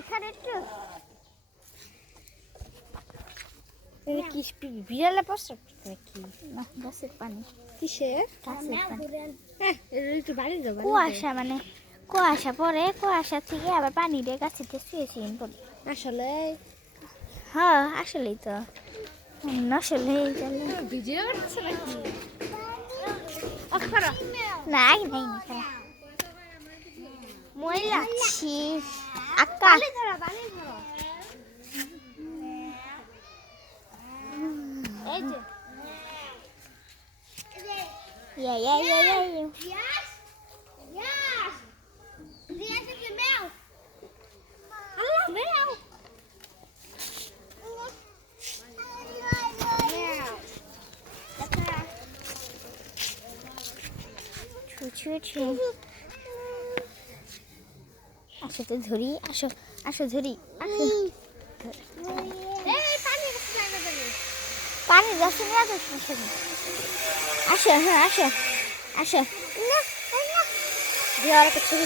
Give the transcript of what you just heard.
এখানে একটু কি বিড়ালে প্রস্রাব নাকি? না গাছের পানি কিসের? গাছের পানি হ্যাঁ একটু বাড়ি যাবো। কুয়াশা মানে কুয়াশা পরে কুয়াশা থেকে আবার পানি দিয়ে গাছেতে শুয়েছিলেন পরে আসলে হ্যাঁ আসলেই তো আসলেই ভিডিও করতেছে নাকি? না নাই নাই ময়লা ছি আকাশ এই যে আসো তো ধরি আসো আসো ধরি আসো পানি গাছে নিয়ে আসো আসো হ্যাঁ আসো আসো দিয়ে আর একটা ছবি